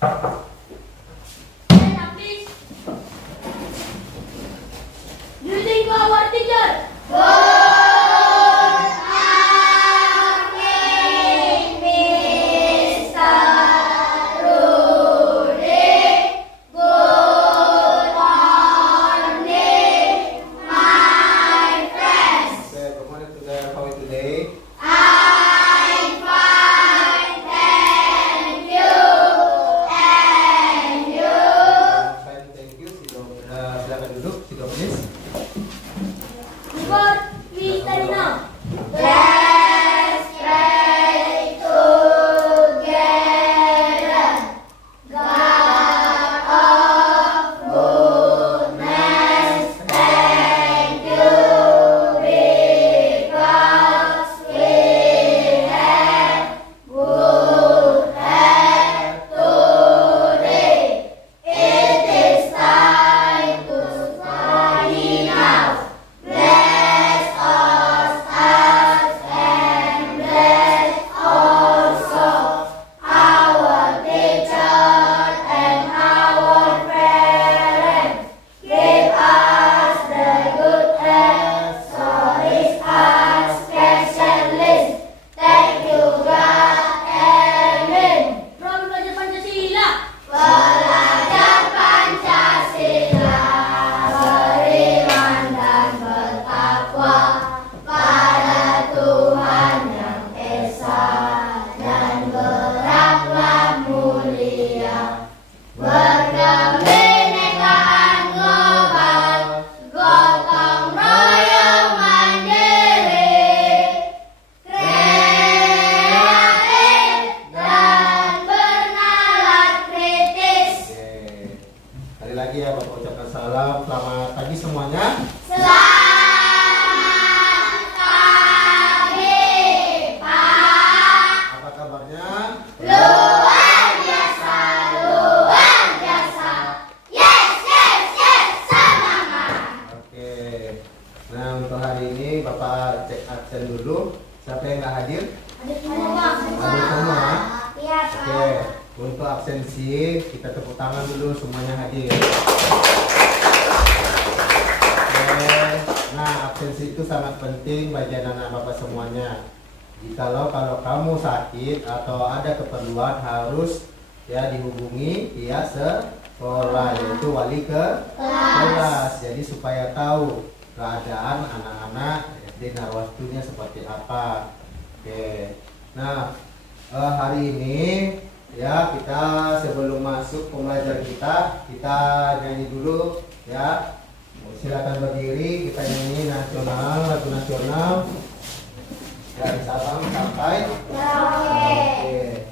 Do you think our teacher? Lagi ya Bapak ucapkan salam. Selamat pagi semuanya. Selamat pagi, Pak. Apa kabarnya? Luar biasa, luar biasa. Yes, yes, yes, semangat. Oke. Nah untuk hari ini Bapak cek absen dulu. Siapa yang nggak hadir? Ada semua. Hadir semua. Iya, Pak. Oke. Untuk absensi kita tepuk tangan dulu semuanya hadir. Oke. Nah absensi itu sangat penting bagi anak-anak Bapak semuanya. Jikalau kalau kamu sakit atau ada keperluan harus ya dihubungi pihak sekolah yaitu wali kelas. Jadi supaya tahu keadaan anak-anak SD Narwastunya seperti apa. Oke. Nah hari ini ya kita sebelum masuk pembelajaran kita nyanyi dulu ya. Silakan berdiri, kita nyanyi lagu nasional dari Sabang sampai Merauke.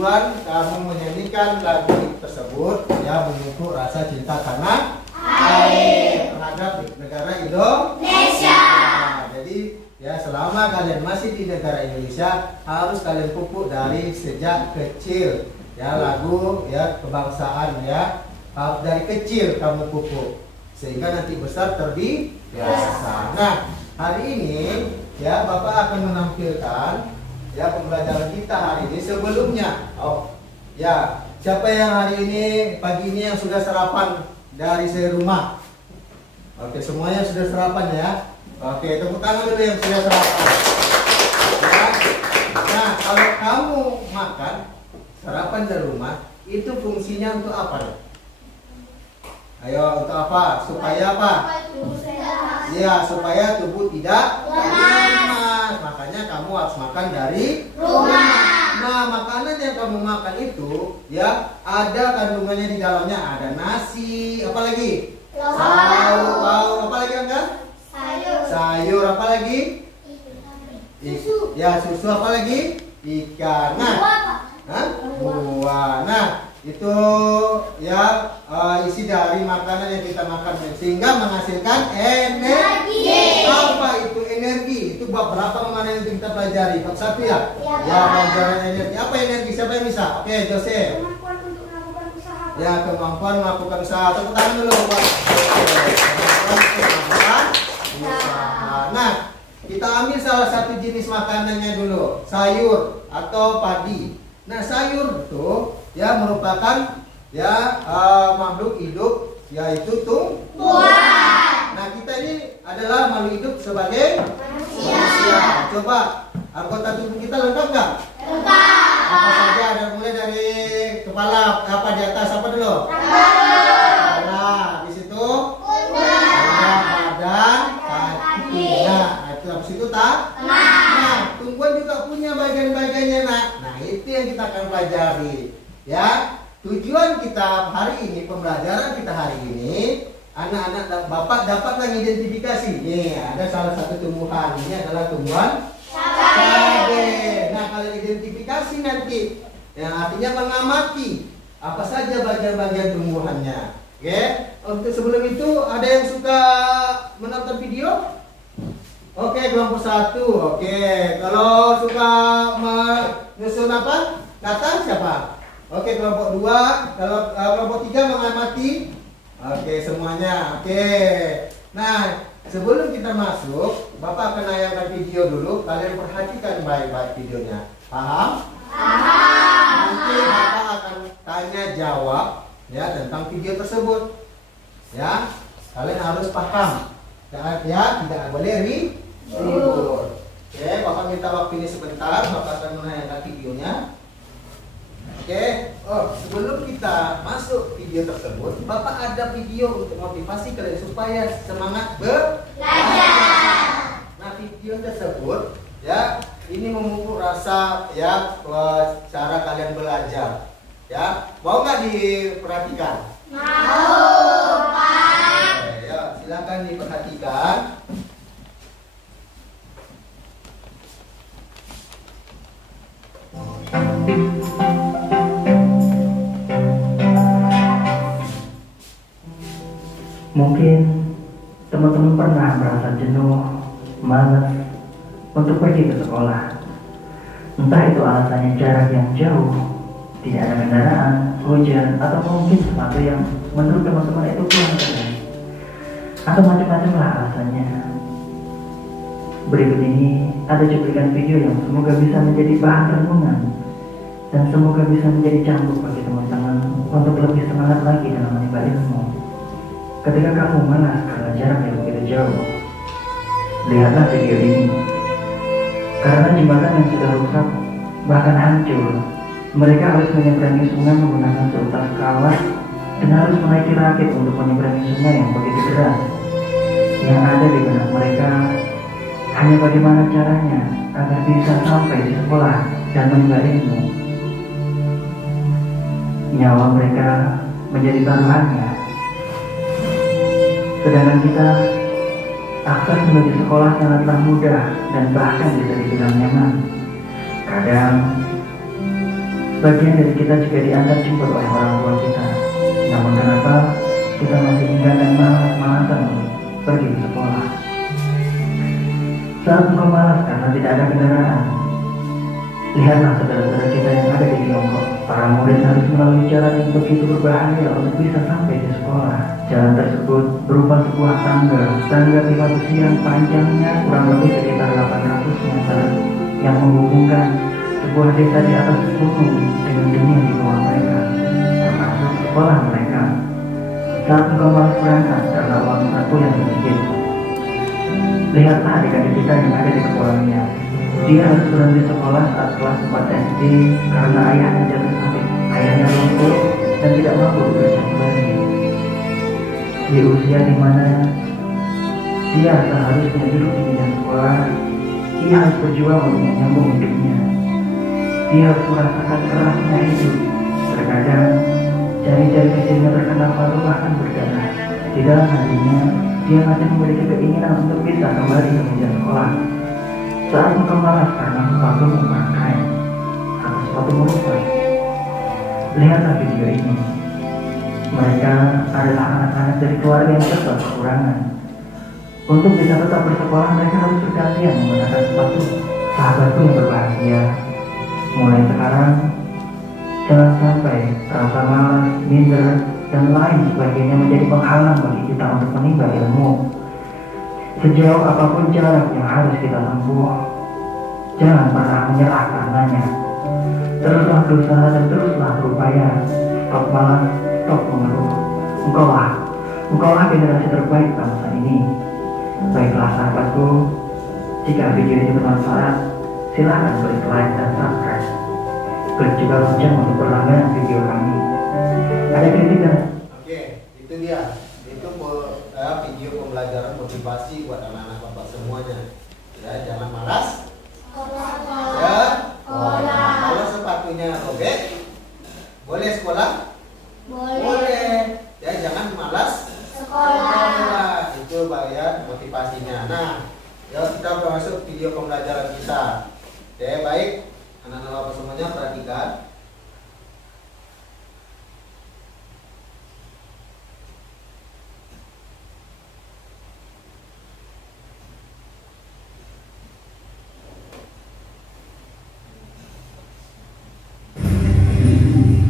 tujuan kamu menyanyikan lagu tersebut ya memupuk rasa cinta tanah air terhadap negara Indonesia. Nah, jadi ya selama kalian masih di negara Indonesia harus kalian pupuk dari sejak kecil ya lagu ya kebangsaan ya dari kecil kamu pupuk sehingga nanti besar terbiasa. Nah, hari ini ya Bapak akan menampilkan ya pembelajaran kita hari ini sebelumnya. Oh, ya, siapa yang hari ini pagi ini yang sudah sarapan dari rumah? Oke, semuanya sudah sarapan ya. Oke, tepuk tangan dulu yang sudah sarapan. Ya. Nah, kalau kamu makan sarapan dari rumah, itu fungsinya untuk apa nih? Ayo, untuk apa? Supaya apa? Ya, supaya tubuh tidak lemas. Makanya kamu harus makan dari rumah. Nah, makanan yang kamu makan itu ya ada kandungannya di dalamnya. Ada nasi, apa lagi? Sayur, apa lagi enggak? Sayur, apa lagi? Susu. Ya, susu apa lagi? Ikan. Nah, buah. Nah, itu ya isi dari makanan yang kita makan sehingga menghasilkan energi. Apa itu energi? Itu bab berapa kemarin yang kita pelajari? Bab 1 ya? Ya, pelajaran energi. Apa energi? Siapa yang bisa? Oke, Jose. Kemampuan untuk melakukan usaha. Ya, kemampuan melakukan usaha. Tepuk tangan dulu buat kemampuan melakukan usaha. Nah, kita ambil salah satu jenis makanannya dulu, sayur atau padi. Nah, sayur itu ya merupakan ya makhluk hidup yaitu tumbuhan. Nah, kita ini adalah makhluk hidup sebagai manusia. Coba anggota tubuh kita lengkap nggak? Lengkap. Apa saja ada mulai dari kepala apa di atas apa dulu? Kepala. Habis itu badan, kaki. Nah, itu habis itu Nah, tumbuhan juga punya bagian-bagiannya, nak. Nah, itu yang kita akan pelajari. Ya, tujuan kita hari ini, pembelajaran kita hari ini, anak-anak dan bapak dapat mengidentifikasi. Nih, ada salah satu tumbuhan. Ini adalah tumbuhan cabai. Nah, kalian identifikasi nanti. Yang artinya mengamati apa saja bagian-bagian tumbuhannya. Oke. Untuk sebelum itu ada yang suka menonton video? Oke, kelompok 1. Oke, kalau suka menyusun apa? Kata siapa? Oke, kelompok 2. Kalau kelompok 3 mengamati. Oke, semuanya. Oke. Nah, sebelum kita masuk, Bapak akan nayangkan video dulu. Kalian perhatikan baik-baik videonya. Paham? Paham. Nanti Bapak akan tanya jawab ya tentang video tersebut. Ya, kalian harus paham. Ya, tidak boleh ribut. Oke, Bapak minta waktu ini sebentar. Bapak akan menayangkan videonya. Oke, sebelum kita masuk video tersebut, Bapak ada video untuk motivasi kalian supaya semangat belajar. Nah, video tersebut ya ini memupuk rasa ya cara kalian belajar. Ya, mau nggak diperhatikan? Mau, Pak. Oke, ya, silakan diperhatikan. Mungkin teman-teman pernah merasa jenuh, malas untuk pergi ke sekolah. Entah itu alasannya jarak yang jauh, tidak ada kendaraan, hujan, atau mungkin sesuatu yang menurut teman-teman itu kurang terbaik, atau macam-macam lah alasannya. Berikut ini ada cuplikan video yang semoga bisa menjadi bahan renungan dan semoga bisa menjadi cambuk bagi teman-teman untuk lebih semangat lagi dalam menimba ilmu. Ketika kamu malas karena jarak yang begitu jauh, lihatlah video ini. Karena jembatan yang sudah rusak, bahkan hancur, mereka harus menyeberangi sungai menggunakan seutas kawat dan harus menaiki rakit untuk menyeberangi sungai yang begitu deras. Yang ada di benak mereka hanya bagaimana caranya agar bisa sampai di sekolah dan menimba ilmu. Nyawa mereka menjadi taruhannya. Sedangkan kita, akses menuju sekolah sangatlah mudah dan bahkan bisa dibilang nyaman. Kadang, Sebagian dari kita juga diantar jemput oleh orang tua kita. Namun kenapa kita masih enggan dan malas-malasan pergi ke sekolah? Saat engkau malas karena tidak ada kendaraan, lihatlah saudara-saudara kita yang ada di Tiongkok. Para murid harus melalui jalan yang begitu berbahaya untuk bisa sampai di sekolah. Jalan tersebut berupa sebuah tangga pipa besi yang panjangnya kurang lebih sekitar 800 meter yang menghubungkan sebuah desa di atas gunung dengan dunia di bawah mereka, termasuk sekolah mereka. Saat engkau malas berangkat karena uang saku yang sedikit, lihatlah adik-adik kita yang ada di kepulauannya. Dia harus berhenti sekolah saat kelas 4 SD karena ayahnya jatuh sakit. Ayahnya lumpuh dan tidak mampu bekerja kembali. Di usia di mana dia seharusnya duduk di meja sekolah, dia harus berjuang untuk menyambung hidupnya. Dia harus merasakan kerasnya hidup. Terkadang jari-jari kecilnya terkena palu bahkan berdarah. Di dalam hatinya, dia masih memiliki keinginan untuk bisa kembali ke meja sekolah. Saat engkau malas karena sepatu kurang kain atau sepatu rusak, lihatlah video ini. Mereka adalah anak-anak dari keluarga yang serba kekurangan. Untuk bisa tetap bersekolah, mereka harus bergantian menggunakan sepatu. Sahabatku yang berbahagia, mulai sekarang jangan sampai rasa malas, minder, dan lain sebagainya menjadi penghalang bagi kita untuk menimba ilmu. Sejauh apapun jarak yang harus kita tempuh, jangan pernah menyerah karenanya. Teruslah berusaha dan teruslah berupaya. Stop malas, stop mengeluh. Engkaulah generasi terbaik bangsa ini. Baiklah sahabatku, jika video ini bermanfaat, silahkan klik like dan subscribe. Klik juga lonceng untuk berlangganan video kami. Ada kritik dan Oke, itu dia. Itu video pembelajaran motivasi buat anak-anak bapak semuanya. Ya, jangan malas. Ya, kalau sepatunya robek, boleh sekolah? Boleh. Ya, jangan malas sekolah. Itu bagian motivasinya. Nah, ya kita masuk video pembelajaran kita. Oke, baik. Anak-anak bapak semuanya perhatikan.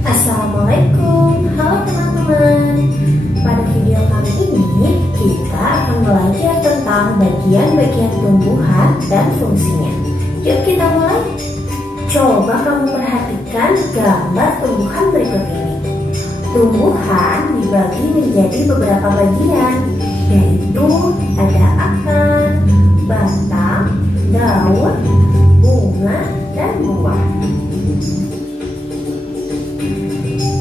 Assalamualaikum, halo teman-teman. Pada video kali ini kita akan belajar tentang bagian-bagian tumbuhan dan fungsinya. Yuk kita mulai. Coba kamu perhatikan gambar tumbuhan berikut ini. Tumbuhan dibagi menjadi beberapa bagian, yaitu ada akar, batang, daun, bunga, dan buah.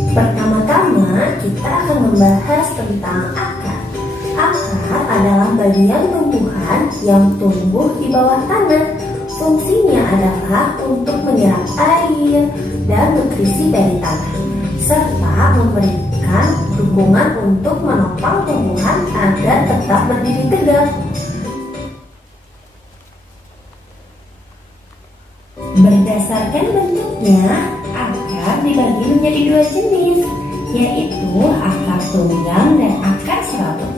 Pertama-tama kita akan membahas tentang akar. Akar adalah bagian tumbuhan yang tumbuh di bawah tanah. Fungsinya adalah untuk menyerap air dan nutrisi dari tanah, serta memberikan dukungan untuk menopang tumbuhan agar tetap berdiri tegak. Berdasarkan bentuknya, akar dibagi menjadi dua jenis, yaitu akar tunggang dan akar serabut.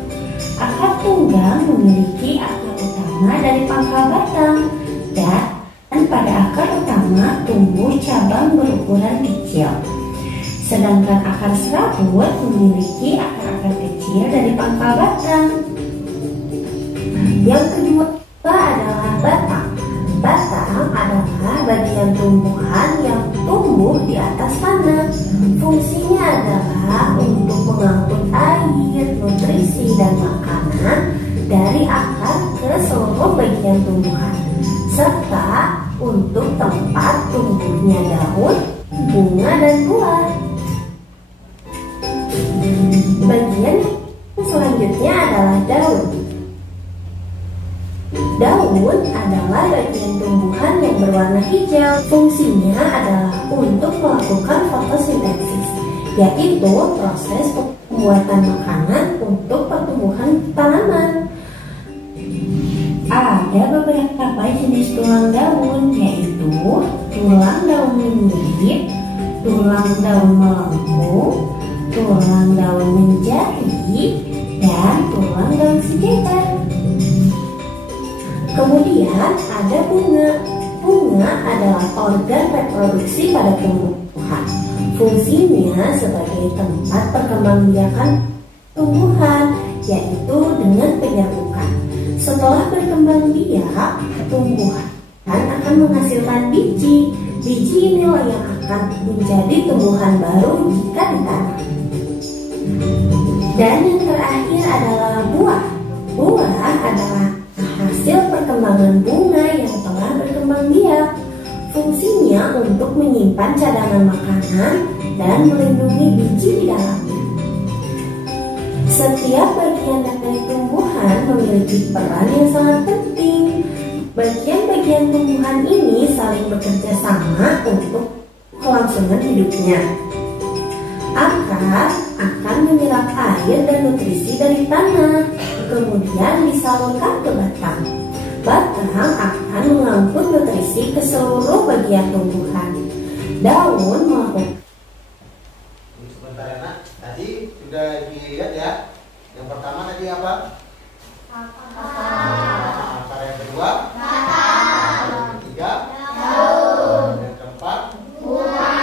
Akar tunggang memiliki akar utama dari pangkal batang, dan pada akar utama tumbuh cabang berukuran kecil. Sedangkan akar serabut memiliki akar-akar kecil dari pangkal batang. Yang kedua adalah batang. Batang adalah bagian tumbuhan yang tumbuh di atas tanah. Fungsinya adalah untuk mengangkut air, nutrisi, dan makanan dari akar ke seluruh bagian tumbuhan, serta untuk tempat tumbuhnya daun, bunga, dan buah. Bagian selanjutnya adalah daun. Daun adalah bagian tumbuhan yang berwarna hijau. Fungsinya adalah untuk melakukan fotosintesis, yaitu proses pembuatan makanan untuk pertumbuhan tanaman. Ada beberapa jenis tulang daun, yaitu tulang daun menyirip, tulang daun melengkung, tulang daun menjadi, dan tulang daun sekitar. Kemudian ada bunga. Bunga adalah organ reproduksi pada tumbuhan. Fungsinya sebagai tempat perkembangbiakan tumbuhan, yaitu dengan penyerbukan. Setelah berkembang biak, tumbuhan akan menghasilkan biji. Biji inilah yang akan menjadi tumbuhan baru jika ditanam. Dan yang terakhir adalah buah. Buah adalah hasil perkembangan bunga yang telah berkembang biak. Fungsinya untuk menyimpan cadangan makanan dan melindungi biji di dalamnya. Setiap bagian dari tumbuhan memiliki peran yang sangat penting. Bagian-bagian tumbuhan ini saling bekerja sama untuk kelangsungan hidupnya. Akar akan menyerap air dan nutrisi dari tanah, kemudian disalurkan ke batang. Batang akan mengangkut nutrisi ke seluruh bagian tumbuhan. Daun melakukan. Sebentar ya nak, tadi sudah dilihat ya. Yang pertama tadi apa? Akar. Yang kedua? Yang ketiga? Daun. Yang keempat? Bunga.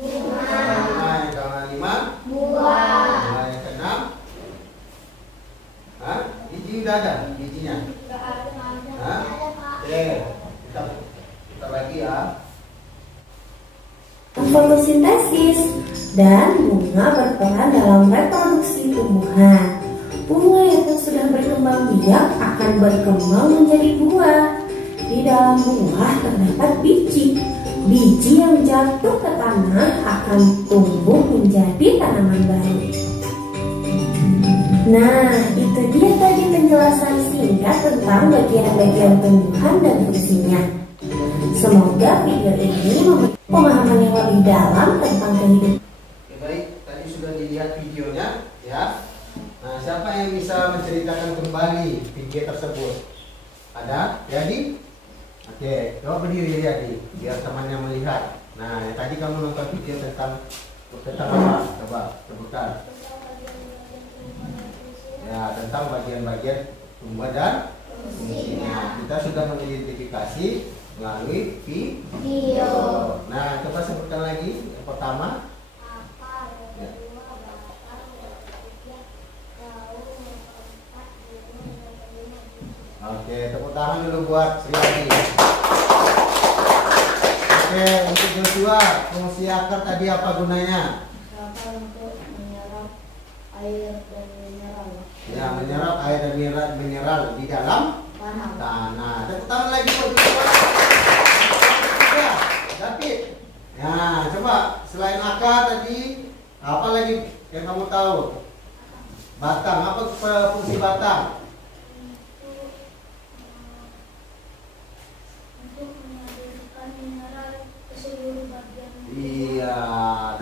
Yang kelima? Buah. Yang keenam? Biji udah ada bijinya. Oke, kita putar lagi ya. Fotosintesis, dan bunga berperan dalam reproduksi tumbuhan. Bunga yang sudah berkembang biak akan berkembang menjadi buah. Di dalam buah terdapat biji. Biji yang jatuh ke tanah akan tumbuh menjadi tanaman baru. Nah, itu dia tadi penjelasan singkat tentang bagian-bagian tumbuhan dan fungsinya. Semoga video ini memberi pemahaman yang lebih dalam tentang kehidupan. Oke, baik, tadi sudah dilihat videonya ya. Nah, siapa yang bisa menceritakan kembali video tersebut? Ada? Jadi? Oke, coba berdiri Yadi, biar temannya melihat. Nah, yang tadi kamu nonton video tentang apa? Coba sebutkan. Ya, tentang bagian-bagian tumbuhan dan fungsinya. Kita sudah mengidentifikasi melalui video. Nah, coba sebutkan lagi. Yang pertama, ya. Oke, tepuk tangan dulu buat Sri Adi. Oke, untuk Joshua, fungsi akar tadi apa gunanya? Akar untuk menyerap air dan mineral. Ya, menyerap air dan mineral di dalam tanah. Tepuk tangan lagi buat Joshua. Ya, David. Nah, coba selain akar tadi, apa lagi yang kamu tahu? Batang, apa fungsi batang? Untuk menyalurkan mineral ke seluruh bagian. Iya,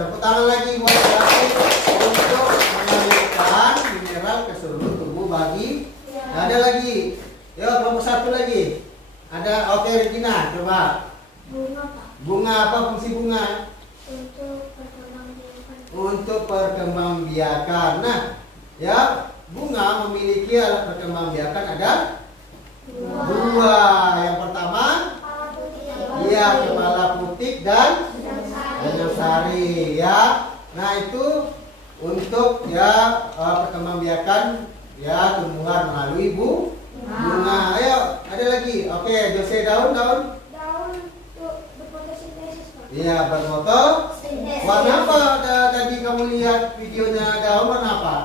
tepuk tangan lagi buat David untuk mengalirkan mineral ke seluruh tubuh bagi. Nah, ada lagi. Yuk, kelompok satu lagi. Ada, oke Regina, coba. Bunga, Pak. Bunga, apa fungsi bunga? Untuk perkembangbiakan. Untuk perkembangbiakan. Nah, ya, bunga memiliki alat perkembangbiakan ada dua. Yang pertama, Kepala putih iya, kepala putih dan sari ya. Nah, itu untuk ya perkembangbiakan ya tumbuhan melalui bunga. Ayo, ada lagi. Oke, Jose, daun. Daun untuk berfotosintesis, Pak. Iya, berfotosintesis. Warna apa tadi kamu lihat videonya daun warna apa?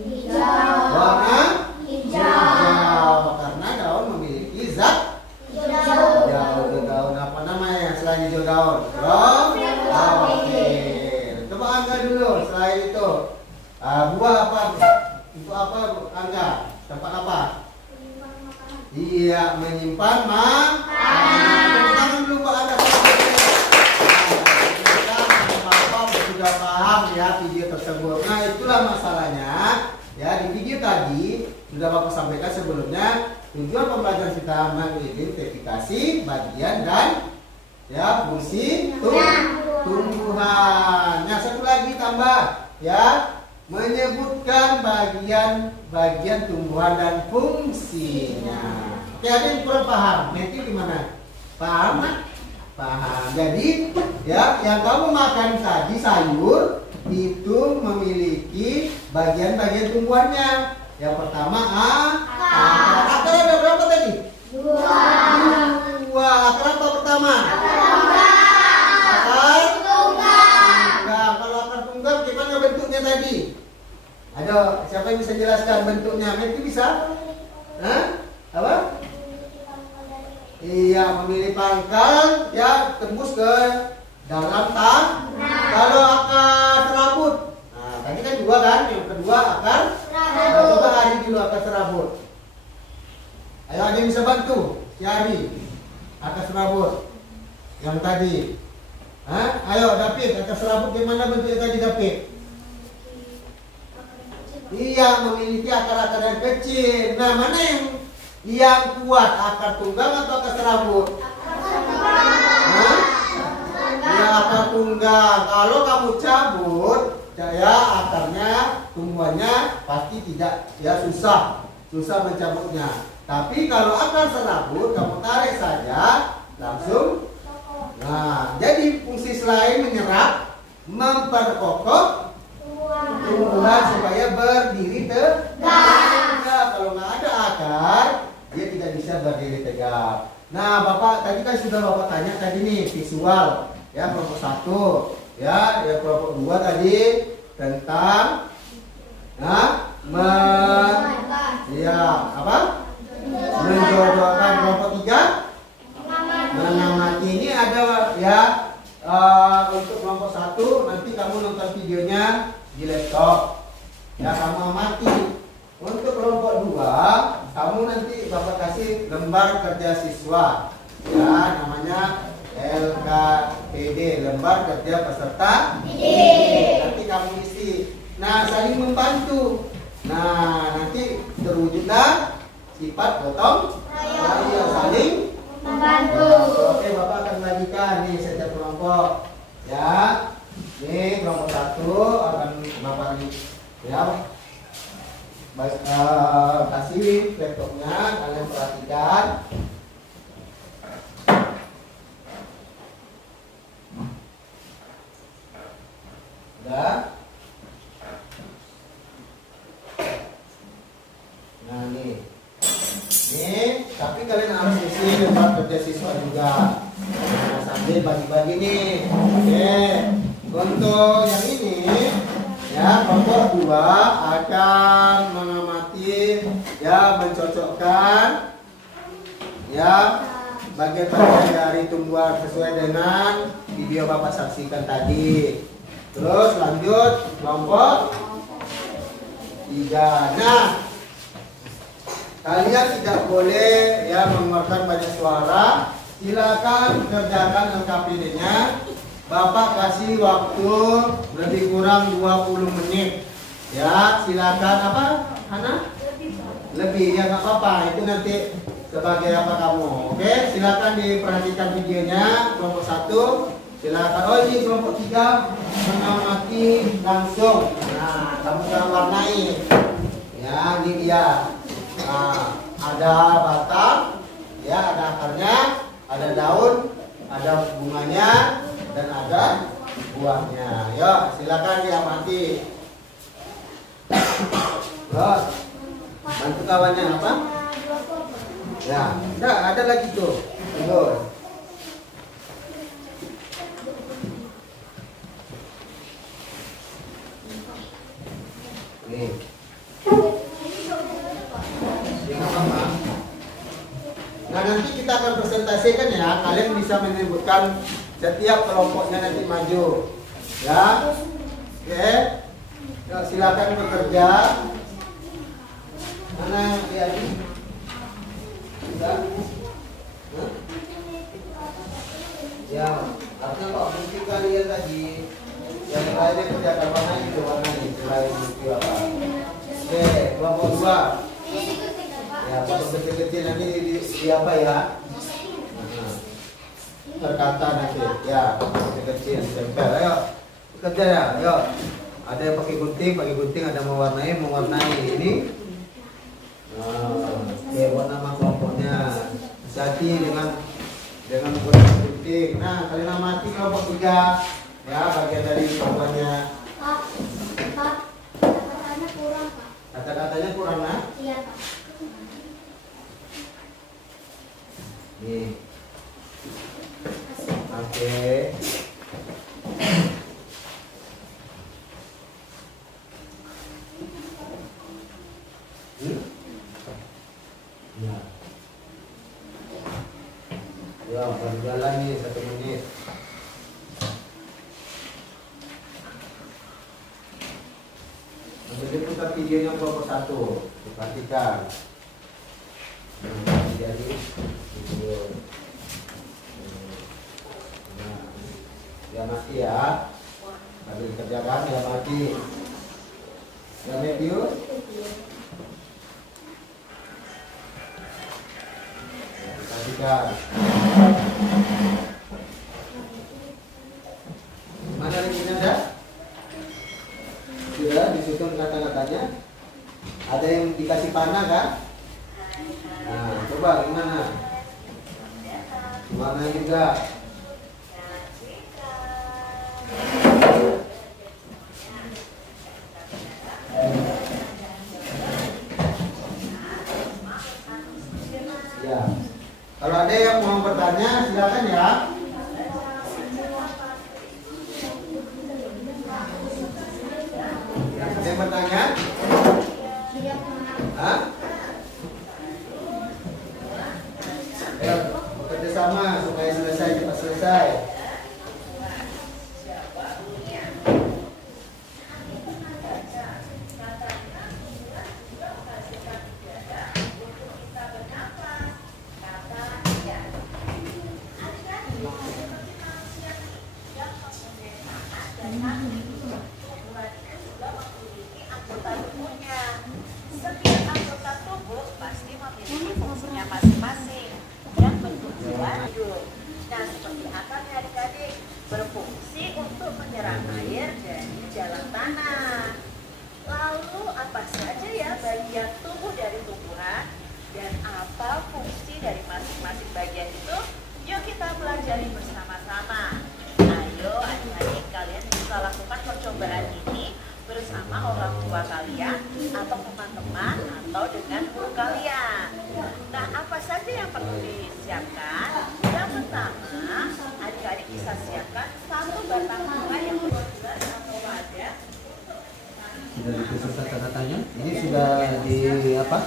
Hijau. Warna Hijau. karena daun memiliki zat Hijau. hijau. Daun apa namanya selain hijau daun? Oke. Coba Angga dulu. Selain itu, buah apa? Untuk apa Angga? Tempat apa? Menyimpan makanan. Iya, menyimpan makanan. Tepuk tangan dulu Pak Angga. Kita sudah paham ya video tersebut. Nah, itulah masalahnya. Ya, di video tadi sudah Bapak sampaikan sebelumnya, tujuan pembelajaran kita mengidentifikasi bagian dan ya fungsi tumbuhan. tumbuhan. Nah, satu lagi tambah ya, menyebutkan bagian tumbuhan dan fungsinya. Oke, ada yang kurang paham? Nanti gimana? Paham? Paham. Jadi ya, yang kamu makan tadi sayur itu memiliki bagian-bagian tumbuhannya. Yang pertama akar. Akar ada berapa tadi? 2. Akar apa pertama? Akar tunggang. Kalau akar tunggang gimana bentuknya tadi? Ada siapa yang bisa jelaskan bentuknya? Nanti bisa? Hah? Apa? Iya, memilih pangkal ya, tembus ke dalam tanah. Kalau akar serabut, nah tadi kan 2 kan, yang kedua akar serabut. Coba Ari dulu akar serabut. Ayo, ada yang bisa bantu? Si Ari, akar serabut yang tadi. Hah? Ayo David, akar serabut gimana bentuknya tadi David? Iya, memiliki akar-akar yang kecil. Nah, mana yang kuat, akar tunggang atau akar serabut? Ya, akar tunggang. Kalau kamu cabut, ya akarnya, tumbuhannya pasti tidak, ya susah mencabutnya. Tapi kalau akar serabut, kamu tarik saja, langsung. Nah, jadi fungsi selain menyerap, memperkokoh tumbuhan supaya berdiri tegak. Kalau nggak ada akar, dia tidak bisa berdiri tegak. Nah, Bapak tadi kan sudah Bapak tanya tadi nih visual, ya kelompok 1, ya kelompok 2 tadi tentang, menjodohkan. Kelompok 3 mengamati. Ini ada ya, untuk kelompok 1 nanti kamu nonton videonya di laptop, ya kamu amati. Untuk kelompok 2, kamu nanti Bapak kasih lembar kerja siswa, ya namanya LKPD, lembar kerja peserta didik. Nanti kamu isi. Nah, saling membantu. Nah, nanti terwujudlah sifat gotong royong, saling membantu. Oke, Bapak akan bagikan nih setiap kelompok. Ya, ini kelompok 1 akan Bapak ya. Baik, kasih laptopnya, kalian perhatikan. Udah? Nah nih, tapi kalian harus isi lembar kerja siswa juga. Nah, sambil bagi-bagi nih. Oke, untuk yang ini. Ya, kelompok 2 akan mengamati, ya mencocokkan, ya bagian-bagian dari tumbuhan sesuai dengan video Bapak saksikan tadi. Terus lanjut kelompok 3. Nah, kalian tidak boleh ya mengeluarkan banyak suara. Silakan kerjakan LKPD-nya. Bapak kasih waktu lebih kurang 20 menit. Ya, silakan apa, Hana? Lebih ya nggak apa-apa. Itu nanti sebagai apa kamu. Oke, silakan diperhatikan videonya. Kelompok 1, silakan. Oh, ini kelompok 3 mengamati langsung. Nah, kamu jangan warnai. Ya, ini dia. Nah, ada batang, ya ada akarnya, ada daun, ada bunganya, dan ada buahnya. Yuk, silakan diamati. Terus, bantu kawannya apa? Ya, enggak ada lagi tuh. Terus. Nih. Nah, nanti kita akan presentasikan ya. Kalian bisa menyebutkan setiap kelompoknya nanti maju. Ya. Oke. Yuk, silakan bekerja. Mana dia ini? Sudah? Hah? Ya, artinya kok mungkin kalian tadi yang lainnya kerjakan warna itu, warna ini selain bukti apa? Oke, kelompok 2. Ya, potong kecil-kecil nanti di apa ya? Nah. terkata nanti. Ya, kecil tempel. Ayo kerja ya. Ayo. Ada yang pakai gunting, ada mewarnai ini. Nah, oke, buat nama kelompoknya. Hati dengan gunting. Nah, kalian amati kelompok 3 ya, bagian dari kelompoknya. Pak, kata-katanya kurang, Pak. Kata-katanya kurang, nah? Iya, Pak. Nih. Oke. Ya, baru jalan nih 1 menit. Nanti putar videonya kelompok 1. Perhatikan. Jadi video. Nah, ya mati ya. Sambil dikerjakan ya mati. Ya Matthew. Perhatikan. Mana linknya ada? Sudah disusun kata-katanya. Ada yang dikasih panah kan? Nah, coba gimana? Warna juga. Ya. Kalau ada yang mau bertanya, silakan ya. Ada yang bertanya? Hah? Ayo, bekerja sama supaya cepat selesai. Setiap anggota tubuh pasti memiliki fungsinya masing-masing dan bertujuan hidup. Nah, seperti apa nih adik-adik? Berfungsi untuk menyerap air dari jalan tanah. Lalu apa saja ya bagian tubuh dari tumbuhan dan apa fungsi dari masing-masing bagian itu? Yuk kita pelajari bersama-sama. Ayo adik-adik, kalian bisa lakukan percobaan ini bersama orang tua kalian atau teman-teman atau dengan guru kalian. Nah, apa saja yang perlu disiapkan? Yang pertama, adik-adik bisa siapkan 1 batang bunga yang berwarna atau wadah. Sudah disusun kata-katanya. Ini sudah di apa?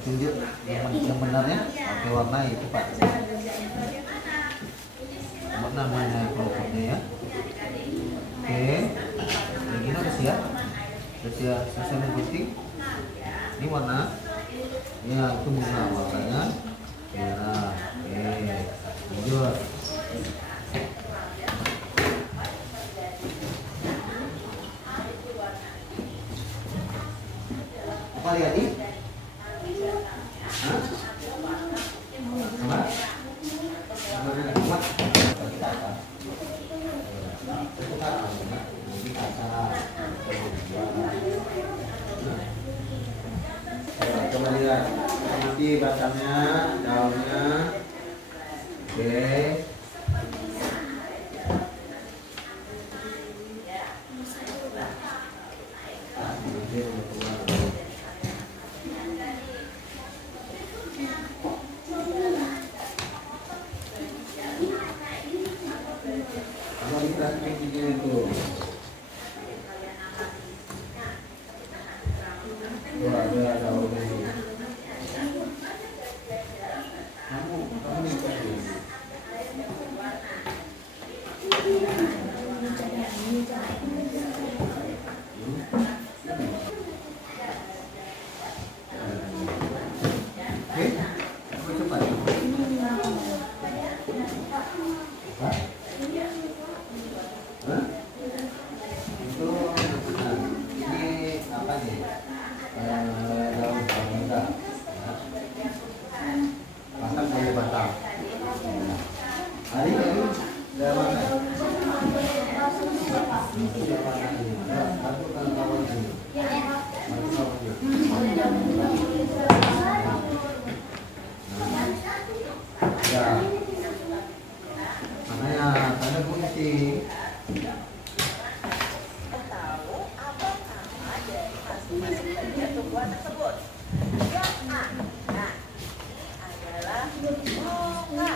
Tunjuk yang benarnya. Oke, warna itu Pak. Namanya kelompoknya ya. Oke. Yang ini udah siap. Udah siap selesai menggunting. Ini warna. Ya, itu bunga warnanya merah. Oke. Lanjut. Apa lihat ini? Hah? Apa? Coba lihat, amati batangnya, daunnya. Oke. Kalau diperhatikan video itu. Ada daunnya. Kamu nikah. Itu ini apa nih? Daun tumbuhan tersebut? Yang A. Nah, ini adalah bunga.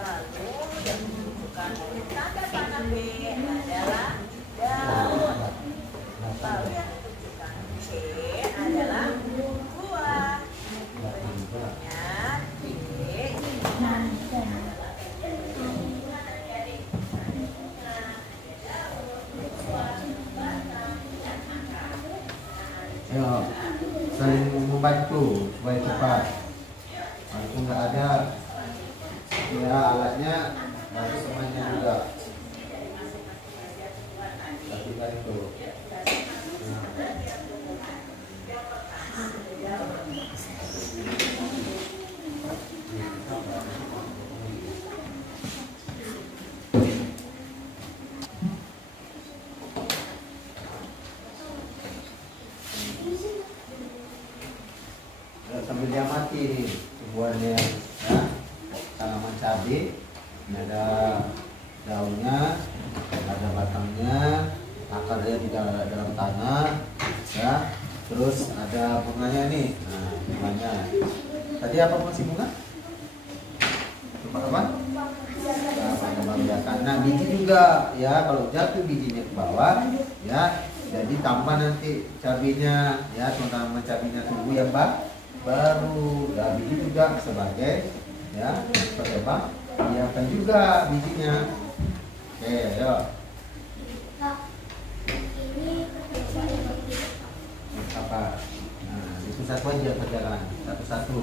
Lalu yang ditunjukkan oleh tanda panah B adalah daun. Lalu yang ditunjukkan C adalah buah. Berikutnya D. Nah, Ayo, saling membantu supaya cepat. Kalau nggak ada ya alatnya, bantu temannya juga. Tapi kan itu. Sambil dia mati nih tumbuhannya ya, tanaman cabai. Ini ada daunnya, ada batangnya, akarnya tidak dalam tanah ya, terus ada bunganya nih. Nah, bunganya tadi apa masih bunga? Apa? Nah, biji juga ya, kalau jatuh bijinya ke bawah ya, jadi tambah nanti cabainya ya, tanaman cabainya tumbuh yang baru. Dan biji juga sebagai ya, seperti apa? Diamkan juga bijinya. Oke, yuk. Apa? Nah, itu satu aja kerjakan, satu-satu.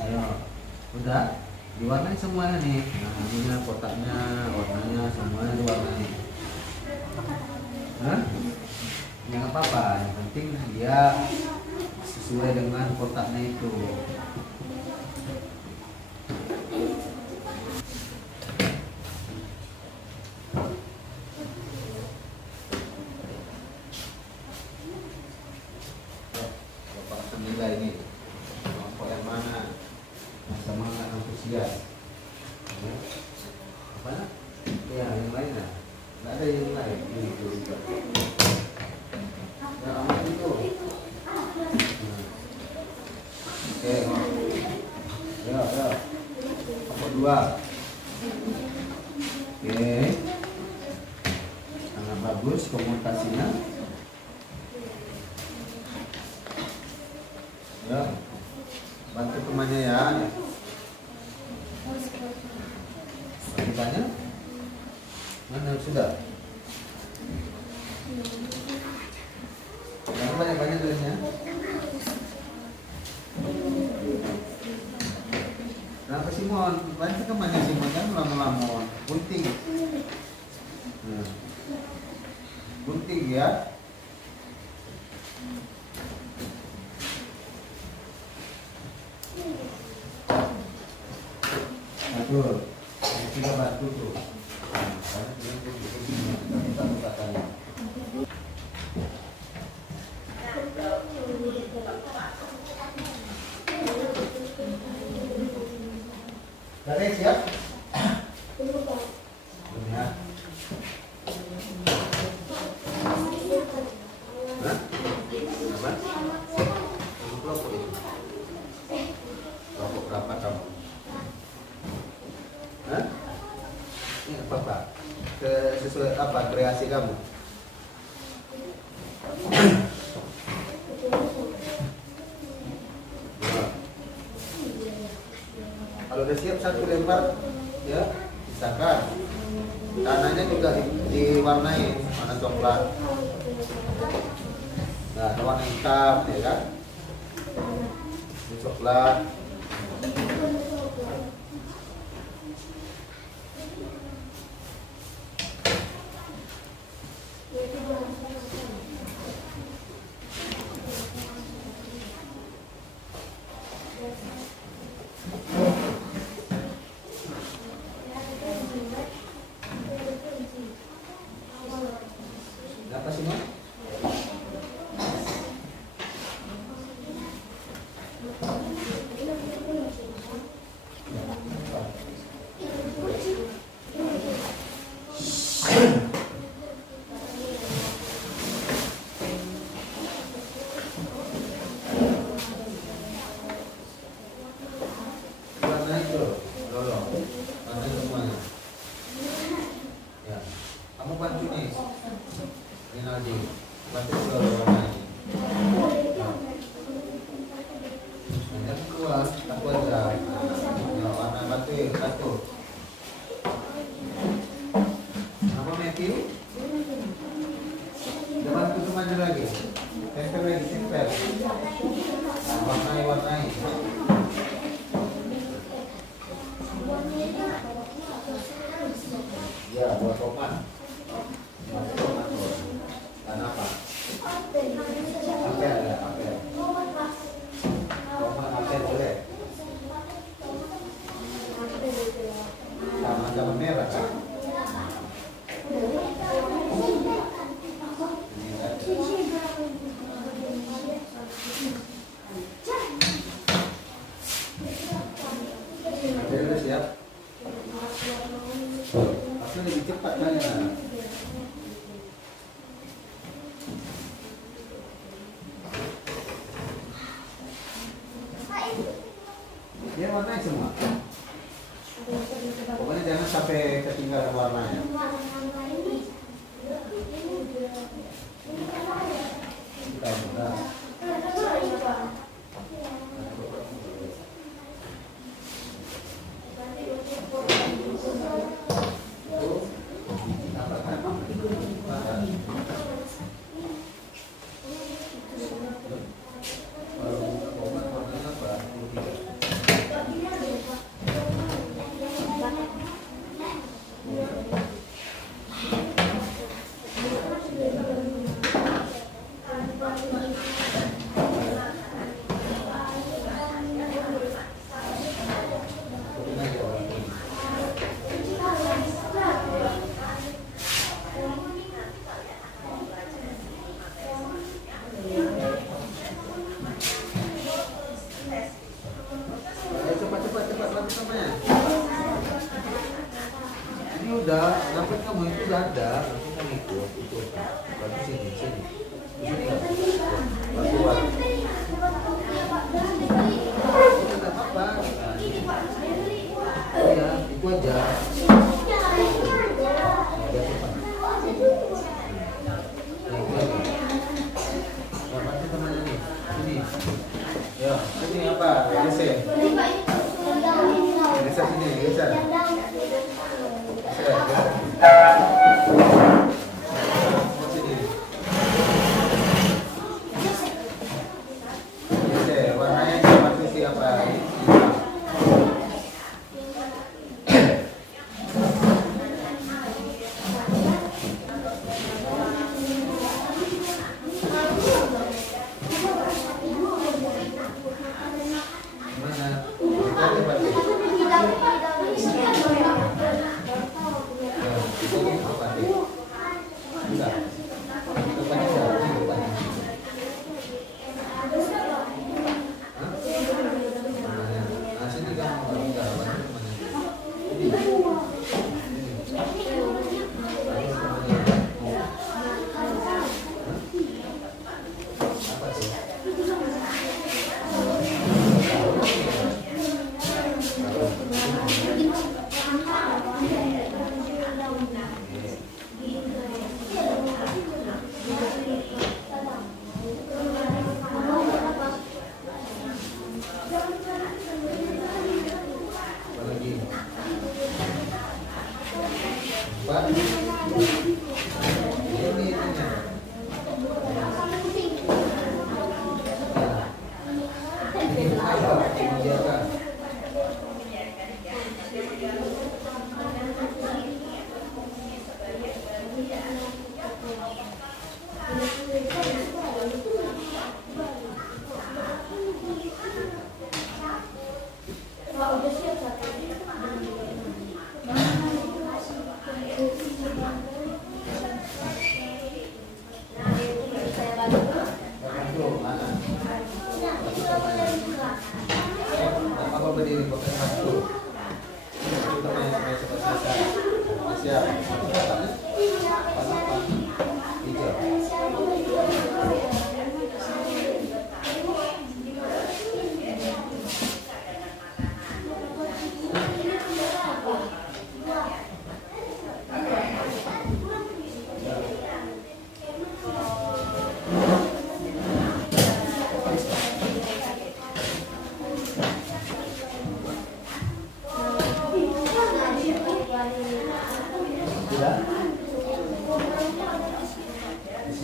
Ayo, udah diwarnai semuanya nih. Nah, ininya kotaknya, warnanya semuanya diwarnai. Hah? Ya nggak apa-apa, yang penting dia sesuai dengan kotaknya itu. Bapak akan nilai ini kelompok yang mana semangat antusias. Apa? Ya, yang lainnya. Nggak ada yang lain. Ini juga. Ya, amat itu. Oke, ya, nomor 2. Oke, sangat bagus komunikasinya. Ya, bantu temannya ya. Tanya, mana sudah? Jangan banyak-banyak tulisnya. Kenapa Simon? Bantu temannya Simon, jangan lama-lama. Gunting. Nah. Gunting ya. Betul. Kita bantu tuh. Dari siap? Ya. Hah? Apa? Kelompok itu. Kelompok berapa kamu? Hah? Ini apa Pak? Sesuai apa kreasi kamu? Kalau udah siap satu lembar ya, pisahkan. Tanahnya juga diwarnai warna coklat. Nah, ada warna hitam ya kan? Ini coklat. Apa sih, Mas? warnai semua. Pokoknya jangan sampai ketinggalan warnanya. Mudah-mudahan. Udah, dapat kamu itu udah ada, langsung kan ikut itu. Bagus sini. Buat. Tidak apa-apa. Ya, itu aja. Apa temannya nih? Sini. Ya, sini apa? Geser. Geser sini, geser. Warnanya seperti siapa?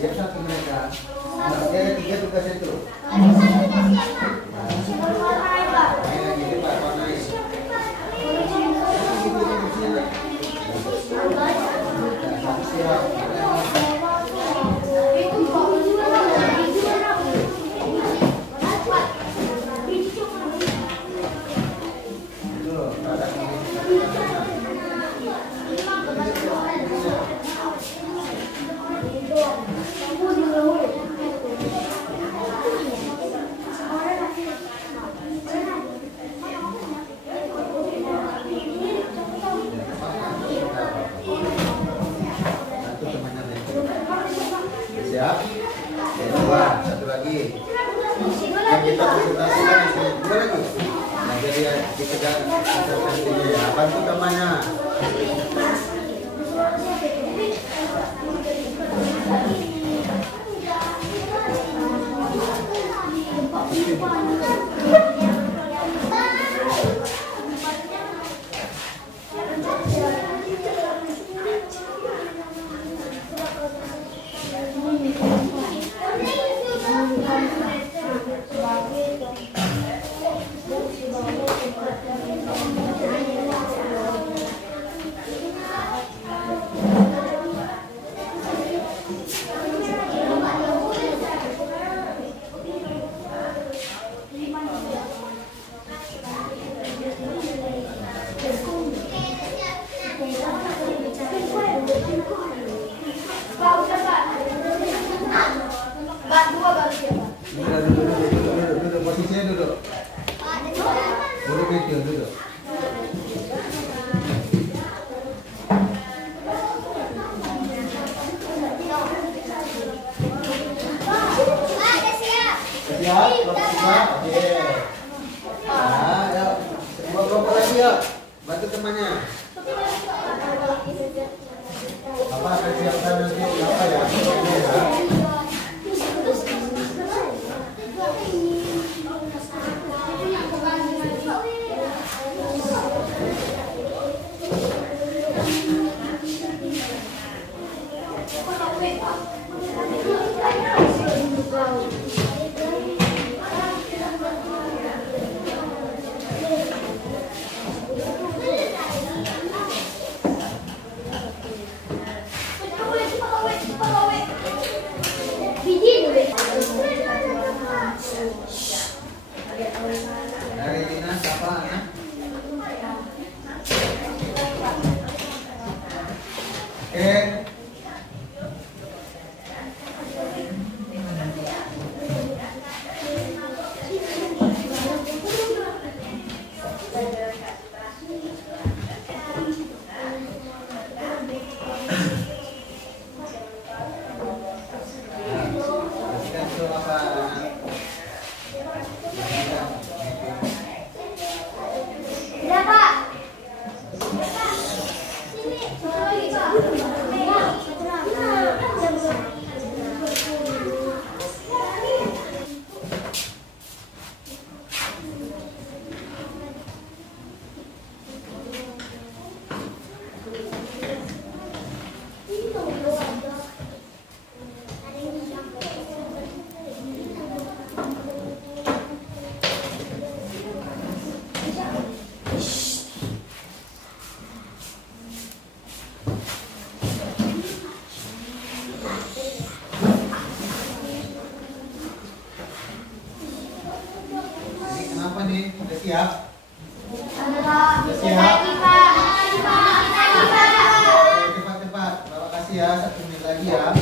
Siap satu mereka. Nah, ada 3 tugas itu. Siap. Yang kedua, satu lagi. Yang kita presentasikan dua lagi. jadi dipegang ini ya. Bantu temannya. Duduk, posisinya duduk. Duduk itu, duduk. Siap, siap, oke. Nah, yuk, kedua kelompok lagi yuk. Bantu temannya. Apa akan siapkan nanti apa ya? Dari Dina siapa anak? Oke. Kasihkan tuh apa? Kenapa nih? Udah siap? Udah siap? Cepat-cepat. Bapak kasih ya, 1 menit lagi ya.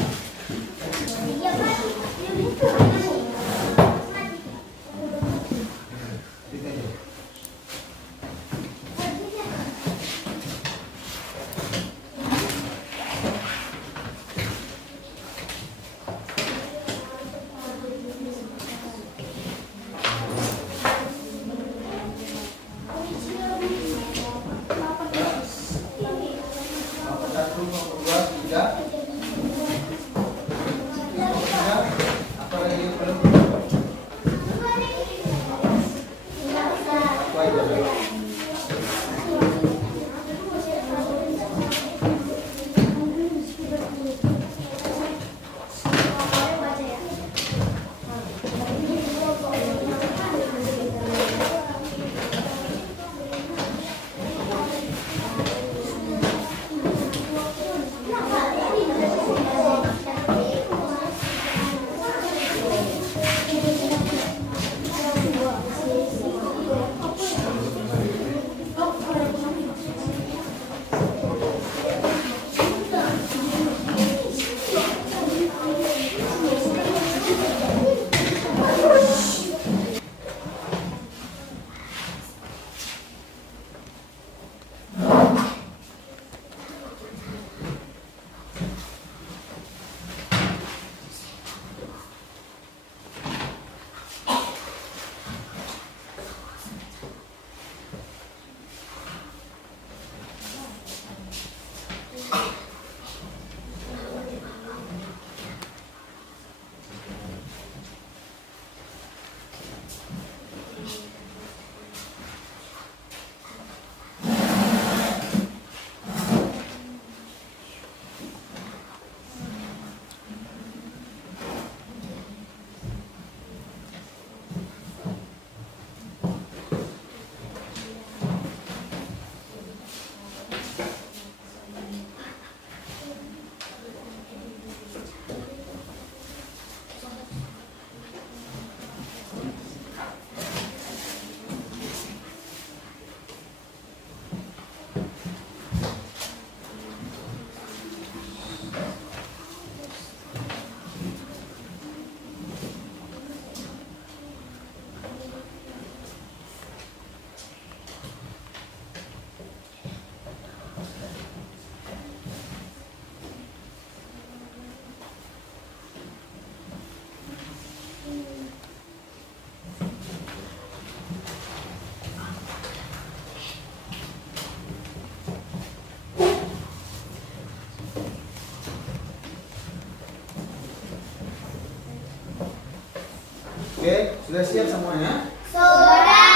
Oke, sudah siap semuanya? Sudah.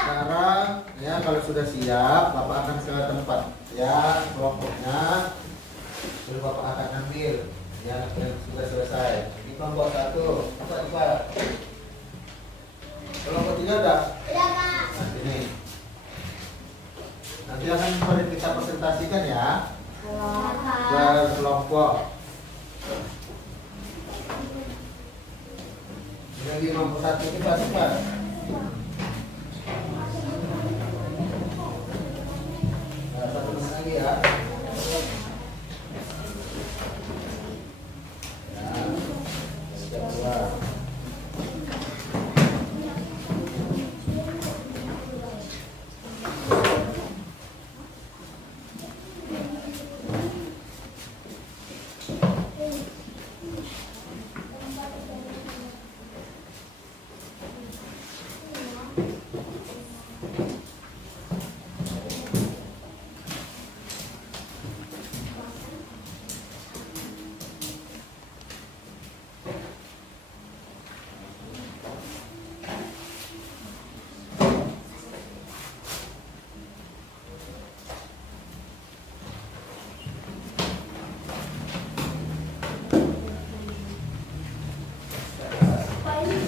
Sekarang ya kalau sudah siap, Bapak akan ke tempat ya kelompoknya. Terus Bapak akan ambil yang sudah selesai. Ini kelompok 1, cepat. Kelompok 3 udah? Sudah, Pak. Nah, sini. Nanti akan kita presentasikan ya kelompok. Yang kelompok 1 cepat. Nah, 1 menit lagi ya.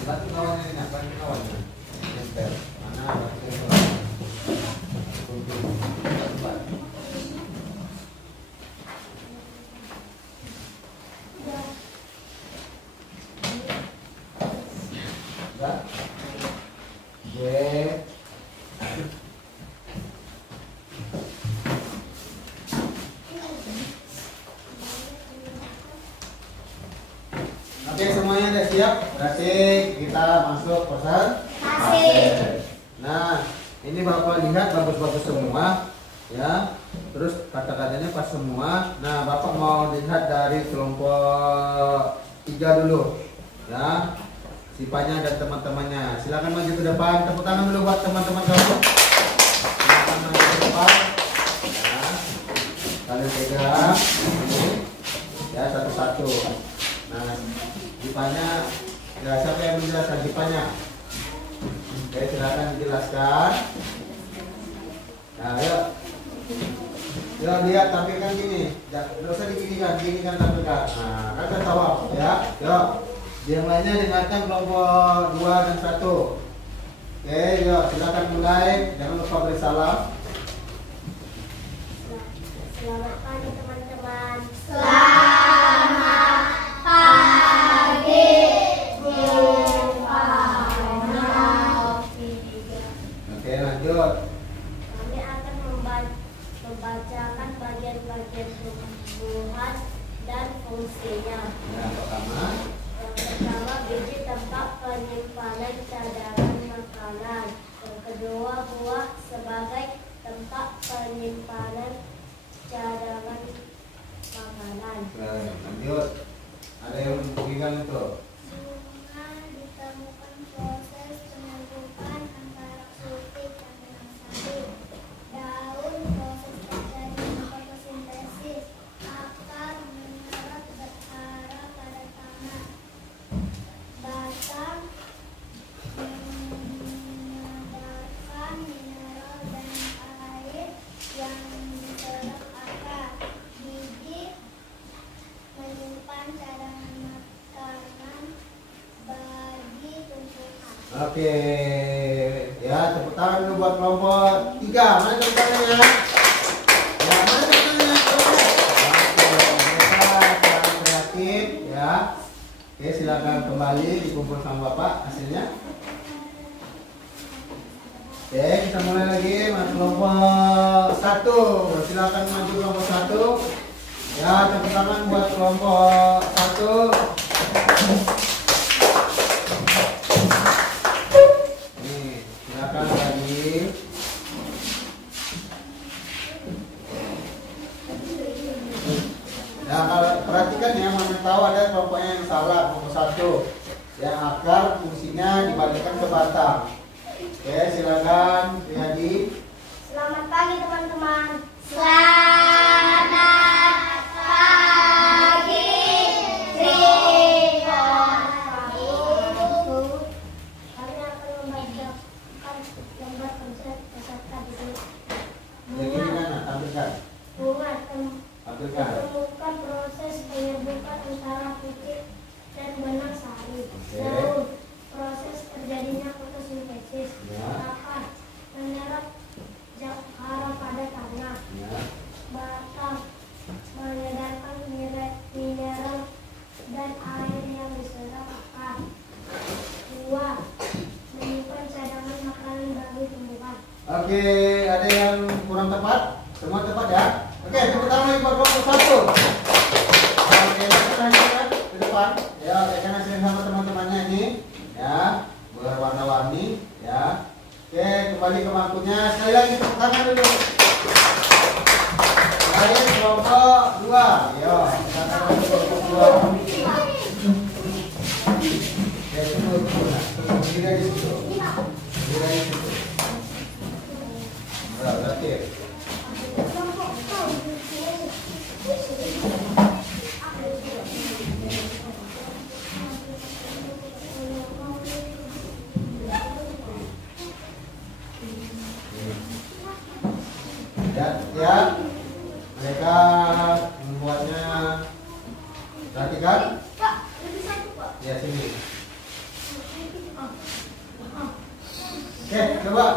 Batu kawannya, nempel. Mana batu kawan? Oke, semuanya udah siap? Berarti kita masuk presentasi. Nah, ini Bapak lihat bagus-bagus semua ya. Terus kata-katanya pas semua. Nah, Bapak mau lihat dari kelompok 3 dulu ya. Sipanya dan teman-temannya. Silakan maju ke depan. Tepuk tangan dulu buat teman-teman kamu. Silakan maju ke depan. Ya. Kalian pegang ini ya satu-satu. Nah, Dipanya, ya siapa yang menjelaskan Dipanya? Oke, silakan dijelaskan. Nah, yuk lihat tampilkan gini. Tidak usah diginikan, tampilkan. Nah, kan jawab ya. Yuk, yang lainnya dengarkan kelompok 2 dan 1. Oke, yuk silakan mulai. Jangan lupa beri salam. Selamat pagi teman-teman. Oke, lanjut. Kami akan membacakan bagian-bagian tumbuhan dan fungsinya. Yang pertama, biji tempat penyimpanan cadangan makanan. Yang kedua, buah sebagai tempat penyimpanan cadangan makanan. lanjut. Ada yang membuktikan itu? Bunga ditemukan proses penyerbukan antara sulfit dan benang sari. Daun proses terjadi fotosintesis. Akar menyerap hara pada tanah. Batang menyadarkan mineral dan air yang diserap akar. Biji menyimpan cadangan makanan bagi tumbuhan. Oke, ya tepuk tangan dulu buat kelompok 3. Mana tepuk tangannya? Ya, mana tepuk tangannya? Oke, mereka sangat kreatif ya. Oke, silakan kembali dikumpul sama Bapak hasilnya. Oke, kita mulai lagi. Mas kelompok 1, silakan maju kelompok 1. Ya, tepuk tangan buat kelompok 1. Nih, silakan lagi. Ya, kalau perhatikan ya, mana tahu ada kelompoknya yang salah, kelompok 1. Yang akar fungsinya dibalikkan ke batang. Oke, silakan Riyadi. Selamat pagi teman-teman. Selamat pagi. Terima kasih. Oke, ada yang kurang tepat? Semua tepat ya? Oke, tepuk tangan lagi buat kelompok 1. Oke, kita ke depan. Ya, rekan hasilin sama teman-temannya ini. Ya, berwarna-warni. Ya. Oke, kembali ke mangkuknya. Sekali lagi tepuk tangan dulu. Kalian kelompok 2. Yo, kita akan kelompok 2. Ya, tunggu. Berdiri di situ. Berdiri di situ. Oke. Ya, mereka membuatnya. Perhatikan. Ya, sini. Oke, coba.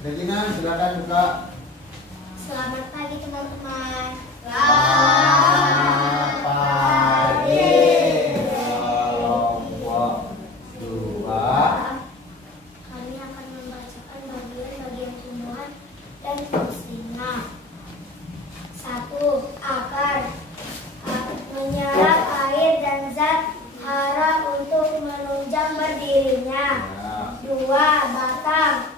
Regina, silakan buka. Selamat pagi teman-teman. Selamat pagi. Kelompok 2. Kami akan membacakan bagian-bagian tumbuhan dan fungsinya. 1. Akar menyerap air dan zat hara untuk menunjang berdirinya. 2. Batang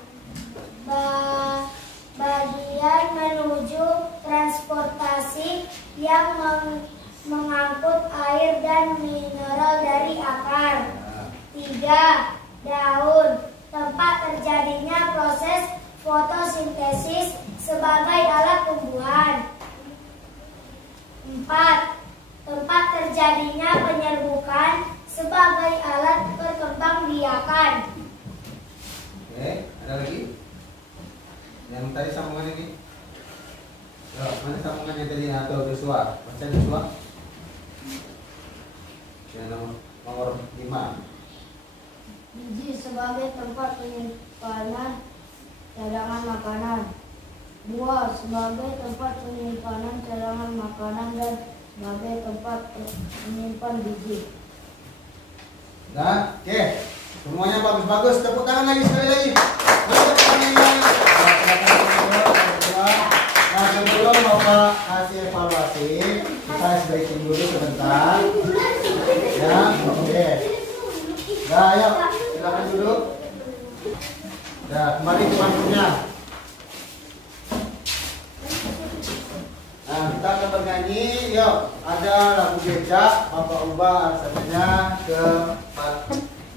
bagian menuju transportasi yang mengangkut air dan mineral dari akar. 3. Daun tempat terjadinya proses fotosintesis sebagai alat tumbuhan. 4. Tempat terjadinya penyerbukan sebagai alat perkembangbiakan. Oke, ada lagi? Yang tadi sambungan ini. Ya, mana sambungannya tadi atau Joshua? Baca Joshua. Yang nomor 5. Biji sebagai tempat penyimpanan cadangan makanan. 2. Sebagai tempat penyimpanan cadangan makanan dan sebagai tempat menyimpan biji. Nah, oke. Semuanya bagus-bagus. Tepuk tangan lagi sekali lagi. Mana tepuk tangannya? Nah, sebelum Bapak kasih evaluasi, kita breaking dulu sebentar. Ya, oke. Nah, ayo, silakan duduk. Nah, kembali ke mangkuknya. Nah, kita akan bernyanyi. Yuk, ada lagu becak. Bapak ubah arsanya ke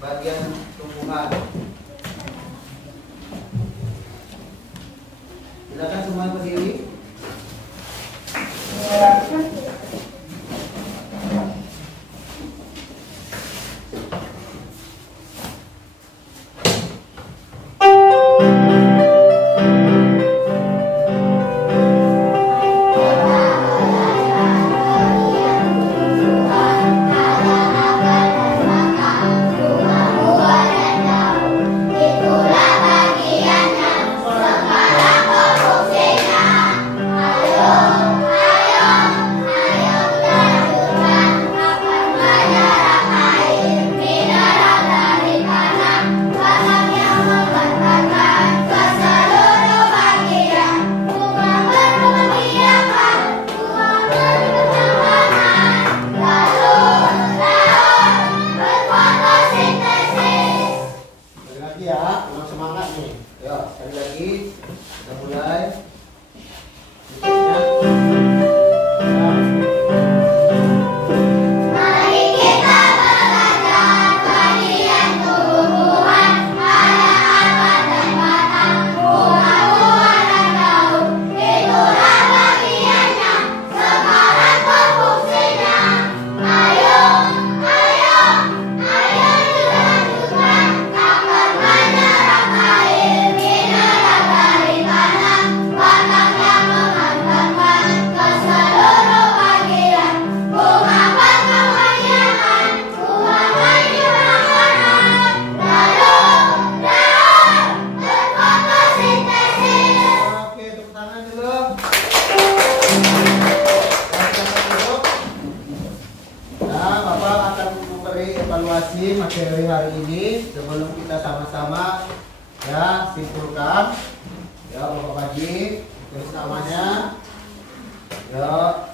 bagian tumbuhan. Silakan semua berdiri. evaluasi materi hari ini sebelum kita sama-sama ya simpulkan Ya, Bapak bagi. Tulis namanya. Ya.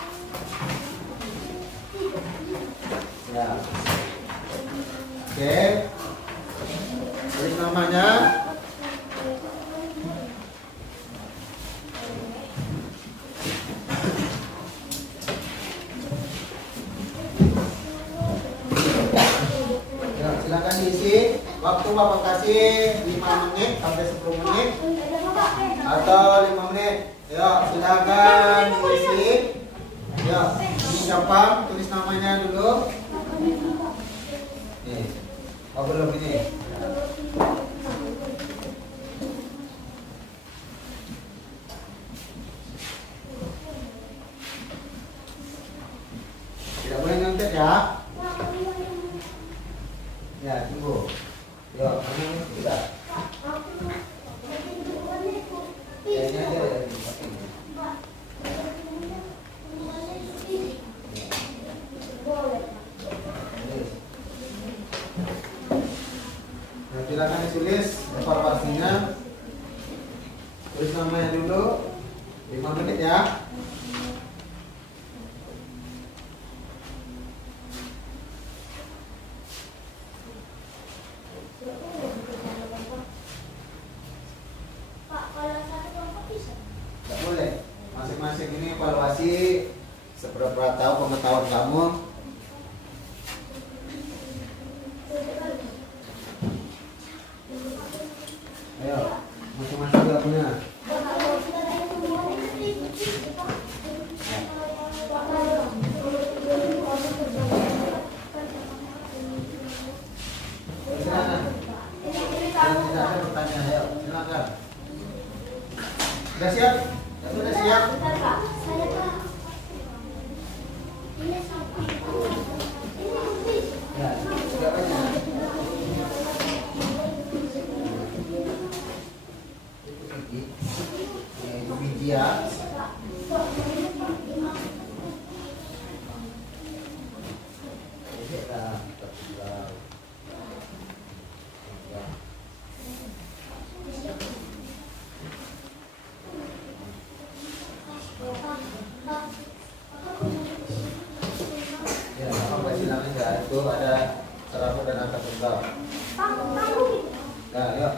Ya. Oke. Tulis namanya. Ya, silakan diisi. Waktu Bapak kasih 5 menit sampai 10 menit atau 5 menit. Ya, silakan diisi. Ya, ini gampang. Tulis namanya dulu. Nih, oh belum ini. Tidak boleh nyontek ya. Ya, tunggu. Yo, kamu tidak. Kayaknya aja ya. Nah, silakan ditulis evaluasinya. Tulis namanya dulu. 5 menit ya. Tidak boleh. Masing-masing ini evaluasi seberapa tahu pengetahuan kamu. Ayo, masing-masing juga punya. Silakan. Tidak ada pertanyaan, ayo silakan. Sudah siap? Sudah siap? Ya, siap aja. Itu biji ya. Ya, apa silakan ya. Itu ada serabut dan angka tunggal. Ya, yuk.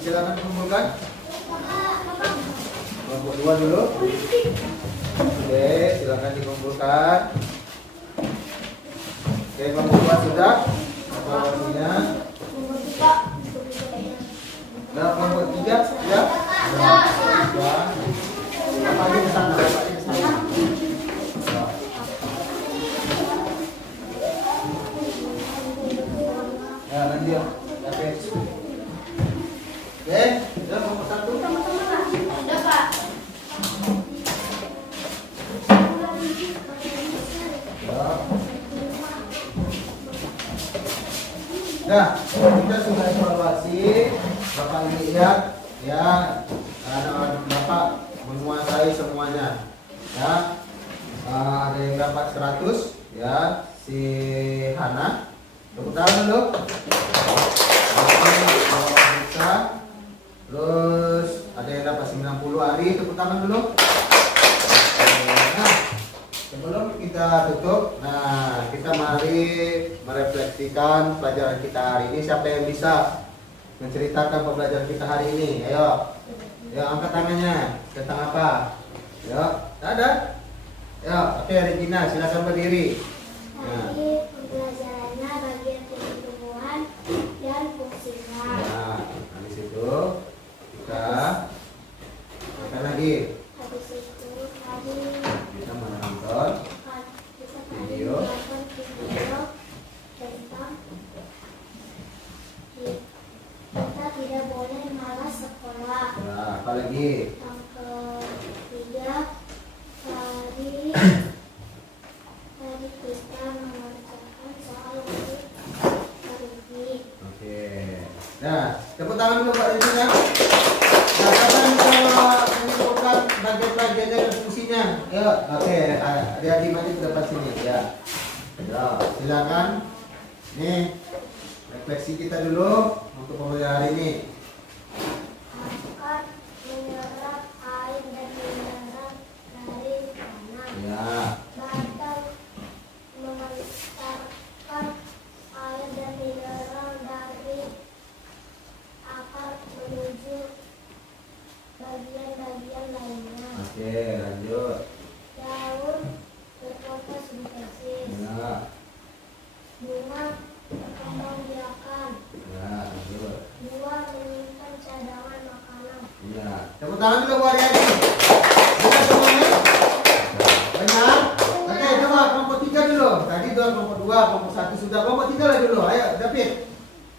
Silakan kumpulkan. Kelompok 2 dulu. Oke, silakan dikumpulkan. Oke, kelompok 2 sudah. Evaluasinya. Nah, kelompok 3 ya. Apa aja ke sana? Apa aja ke sana? Ya, lanjut. Oke, ya nomor 1. Nah, kita sudah evaluasi. Bapak lihat ya, anak-anak Bapak menguasai semuanya. Ya, ada yang dapat 100 ya, si Hana. Tepuk tangan dulu. Bisa. Terus ada yang dapat 90 hari. Tepuk tangan dulu. Nah, sebelum kita tutup, nah kita mari merefleksikan pelajaran kita hari ini. Siapa yang bisa menceritakan pembelajaran kita hari ini? Ayo, ya angkat tangannya. Tentang apa? Ya, ada. Ya, oke Regina, silakan berdiri. Nah. Pembelajarannya bagian tumbuh-tumbuhan dan fungsinya. Nah, habis itu kita makan lagi. Habis itu tadi Kita menonton video tentang kita tidak boleh malas sekolah. Nah, apa lagi? Yang ketiga, tadi kita mengerjakan soal hari ini. Oke. Nah, tepuk tangan dulu Pak Regina. Nah, kapan bisa menentukan bagian-bagiannya dan fungsinya? Ya, oke. Adik-adik mari ke depan sini. Ya. Ya, silakan. Nih, refleksi kita dulu untuk pembelajaran hari ini. Oke, lanjut. Daun berpotong sintesis. Ya, Bunga berkembang biakan. ya, lanjut. Buah menyimpan cadangan makanan. Ya, tepuk tangan dulu buat Ari. Sudah semuanya? Banyak? Oke, coba kelompok 3 dulu. Tadi kelompok 2, kelompok 1 sudah. Kelompok 3 lah dulu. Ayo, David.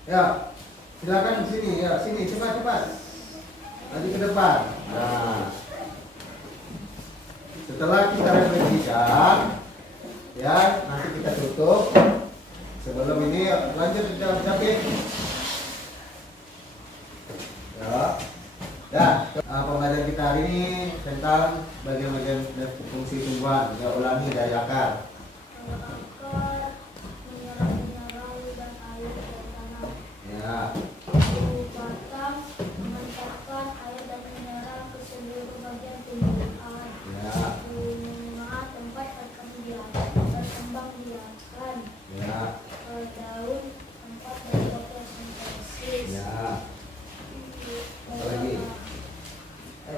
Ya, silakan di sini. Ya, sini cepat. Nanti ke depan. Nah, setelah kita refleksikan, ya, nanti kita tutup. Sebelum ini lanjut David. Ya, pembelajaran kita hari ini tentang bagian-bagian fungsi tumbuhan. Kita ulangi dari akar. Akar menyerang dan air ke tanah. Ya, Batang memancarkan air dan mineral ke seluruh bagian tumbuhan. ya, Bunga tempat berkembang biakan. ya, Daun tempat berfotosintesis. ya. Apa lagi?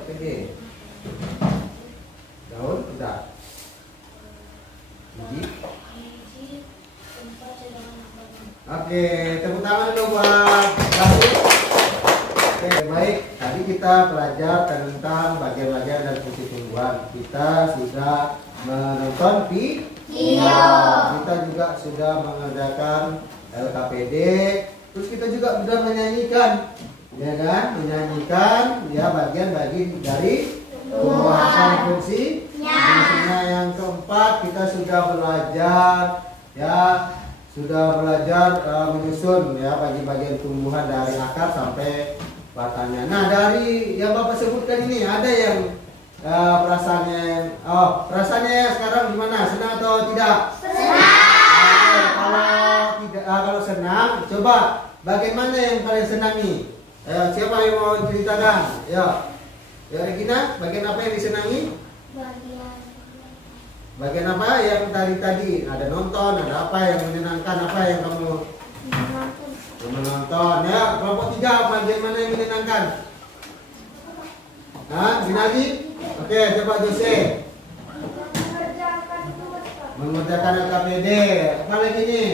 Pede. Daun udah. Biji tempat cadangan makanan. Oke, tepuk tangan dulu buat David. Oke, baik. Tadi kita belajar tentang bagian-bagian dan fungsi tumbuhan. Kita sudah menonton video. Kita juga sudah mengerjakan LKPD. Terus kita juga sudah menyanyikan, ya kan? Menyanyikan ya bagian-bagian dari tumbuhan fungsinya. Yang keempat kita sudah belajar ya. Sudah belajar menyusun ya bagian-bagian tumbuhan dari akar sampai batangnya. Nah, dari yang Bapak sebutkan ini ada yang perasaannya sekarang gimana? Senang atau tidak? Senang. Kalau senang, coba bagaimana yang paling senang nih? Siapa yang mau ceritakan? Ya Regina, bagian apa yang disenangi? Bagian apa yang tadi ada nonton, ada apa yang menyenangkan, apa yang kamu menonton? Ya, kelompok 3 bagian mana yang menyenangkan? Ginaldi? Oke, coba Jose. Mengerjakan LKPD. Apa lagi nih?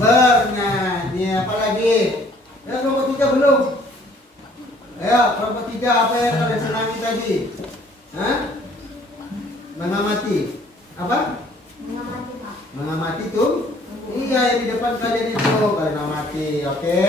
Bernyanyi. Apa lagi? Ya, kelompok 3 belum. Ayo, kelompok 3 apa yang kalian senangi tadi? Mengamati. Apa? Mengamati tuh? Iya, yang di depan kalian itu kalian amati. Oke.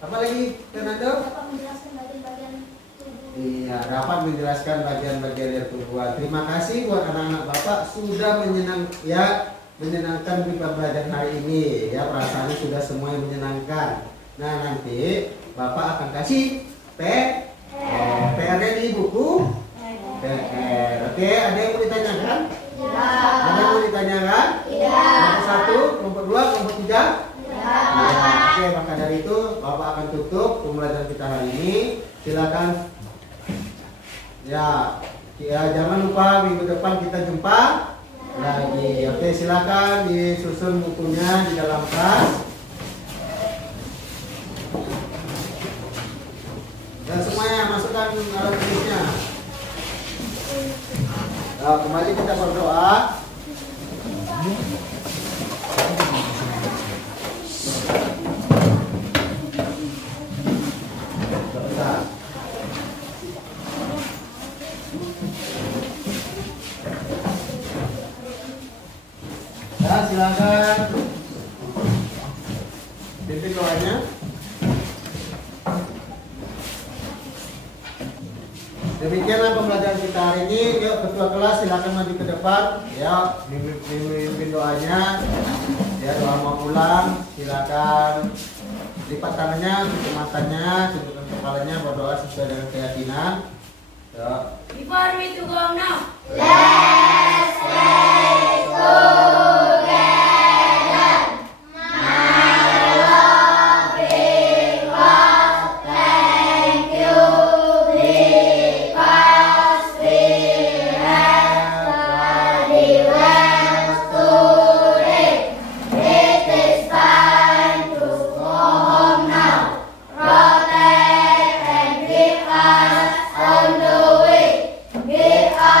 Apa lagi, Fernando? Dapat menjelaskan bagian-bagian tubuh. Iya, dapat menjelaskan bagian-bagian dari tubuhan. Terima kasih buat anak-anak Bapak sudah menyenangkan di pembelajaran hari ini. Ya, perasaannya sudah semua yang menyenangkan. Nah, nanti Bapak akan kasih PR-nya di buku PR. Oke, ada yang mau ditanyakan? Ada yang mau ditanyakan? Kelompok 1, kelompok 2, kelompok 3? Oke, maka dari itu Bapak akan tutup pembelajaran kita hari ini. Silakan. Ya, jangan lupa minggu depan kita jumpa lagi. Oke, silakan disusun bukunya di dalam tas. Dan semuanya masukkan alat tulisnya. Nah, kembali kita berdoa. Ya, silakan pimpin doanya. Demikianlah pembelajaran kita hari ini. Yuk, ketua kelas silakan maju ke depan. Ya, mimpin doanya. Ya, doa mau pulang. Silakan lipat tangannya, tutup matanya, cukupkan kepalanya, berdoa sesuai dengan keyakinan. Ya. Before we to go now. Let's pray together. My Lord, big God, thank you because we have body well today. It is time to go home now. Protect and keep us on the way. Give us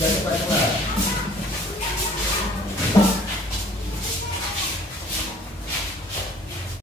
Jangan cepat-cepat.